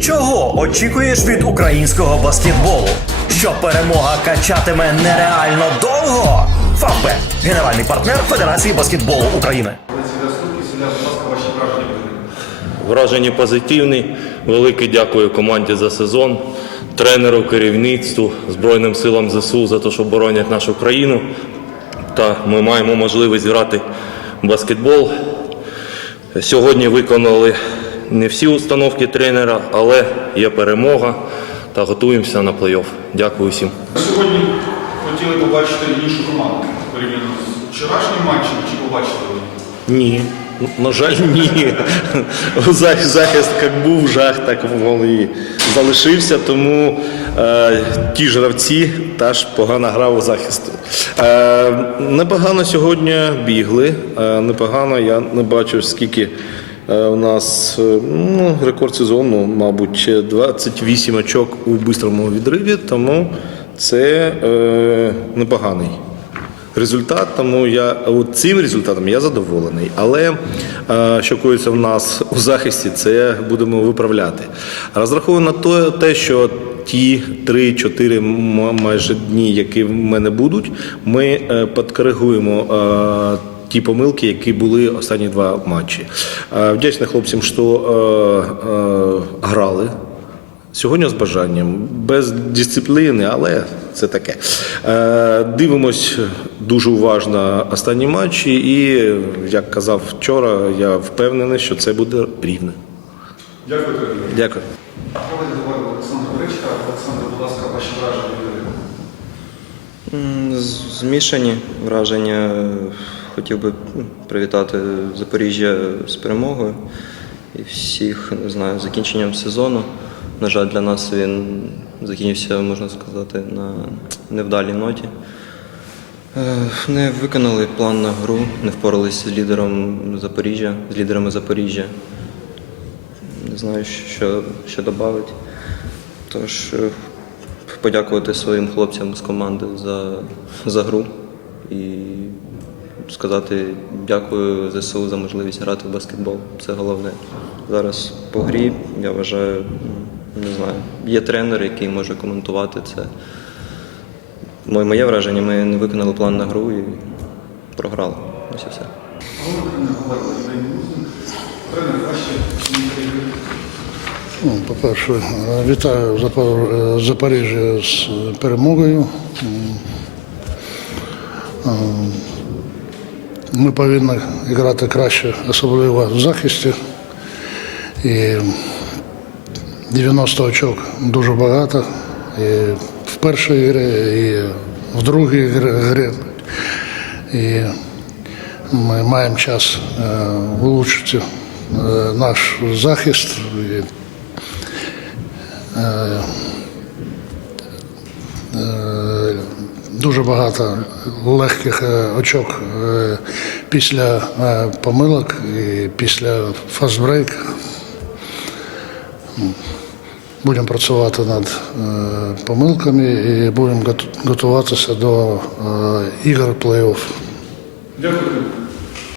Чого очікуєш від українського баскетболу? Що перемога качатиме нереально довго? Фавбет – генеральний партнер Федерації баскетболу України. Враження позитивні. Велике дякую команді за сезон, тренеру, керівництву, Збройним силам ЗСУ за те, що боронять нашу країну. Та ми маємо можливість грати баскетбол. Сьогодні виконали не всі установки тренера, але є перемога та готуємося на плей-офф. Дякую всім. Сьогодні хотіли побачити іншу команду порівняно з вчорашнім матчем, чи побачили ви? Ні. На жаль, ні. Зах- Захист як був, жах так в голові залишився, тому е, ті ж гравці теж погано грав у захисту. Е, непогано сьогодні бігли, е, непогано, я не бачив, скільки у нас е, ну, рекорд сезону, мабуть, 28 очок у бистрому відриві, тому це е, непоганий результат, тому я от цим результатом я задоволений. Але е, що коїться в нас у захисті, це будемо виправляти. Розраховую на те, що ті 3-4 майже дні, які в мене будуть, ми е, підкоригуємо. е, Ті помилки, які були останні два матчі. Е, Вдячний хлопцям, що е, е, грали Сьогодні з бажанням, без дисципліни, але це таке. Е, дивимось дуже уважно останні матчі, і як казав вчора, я впевнений, що це буде рівне. Дякую. Дякую. Олександр Бричка. Олександр, будь ласка, ваші враження Змішані враження. Хотів би привітати Запоріжжя з перемогою і всіх, не знаю, закінченням сезону. На жаль, для нас він закінчився, можна сказати, на невдалій ноті. Е, Не виконали план на гру, не впоралися з лідером Запоріжжя, з лідерами Запоріжжя. Не знаю, що, що додати. Тож е, подякувати своїм хлопцям з команди за, за гру і сказати дякую ЗСУ за можливість грати в баскетбол. Це головне. Зараз по грі, я вважаю, не знаю, є тренер, який може коментувати це. Моє, моє враження, ми не виконали план на гру і програли. Ось і все. Ну, По-перше, вітаю е, Запоріжжя з перемогою. Е, Ми повинні грати краще, особливо в захисті. І 90 очок дуже багато. І в першій грі, і в другій грі-. І ми маємо час е, влучити е, наш захист. І дуже багато легких е, очок е, після е, помилок і після фастбрейк. Будемо працювати над помилками і будемо готуватися до ігор плей-офф. Дякую.